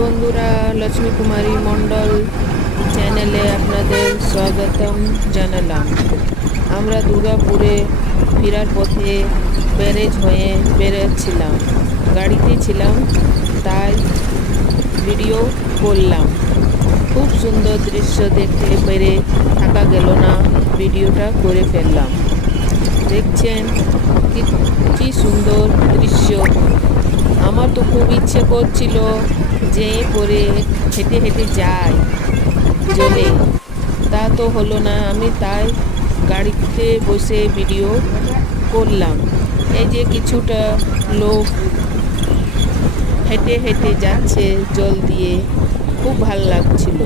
বন্ধুরা, লক্ষ্মী কুমারী মণ্ডল চ্যানেলে আপনাদের স্বাগতম জানালাম। আমরা দুর্গাপুরে ফেরার পথে ব্যারেজ হয়ে বেরোচ্ছিলাম, গাড়িতে ছিলাম, তাই ভিডিও করলাম। খুব সুন্দর দৃশ্য দেখতে পেরে থাকা গেল না, ভিডিওটা করে ফেললাম। দেখছেন কি সুন্দর দৃশ্য। আমার তো খুব ইচ্ছে করছিল যে পরে হেঁটে হেঁটে যাই জলে, তা তো হলো না। আমি তাই গাড়িতে বসে ভিডিও করলাম। এই যে কিছুটা লোক হেঁটে হেঁটে যাচ্ছে জল দিয়ে, খুব ভালো লাগছিল।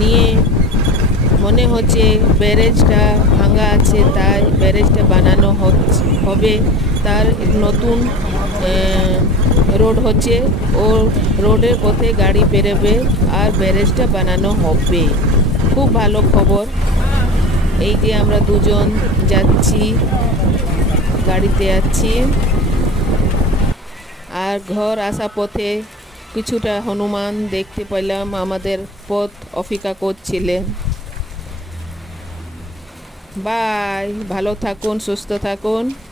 নিয়ে মনে হচ্ছে ব্যারেজটা ভাঙা আছে, তাই ব্যারেজটা বানানো হবে। তার নতুন রোড হচ্ছে, ও রোডের পথে গাড়ি বেরোবে আর ব্যারেজটা বানানো হবে। খুব ভালো খবর। এই যে আমরা দুজন যাচ্ছি, গাড়িতে যাচ্ছি, আর ঘর আসা পথে কিছুটা হনুমান দেখতে পেলাম, আমাদের পথ অপেক্ষা করছিলেন। বাই, ভালো থাকুন, সুস্থ থাকুন।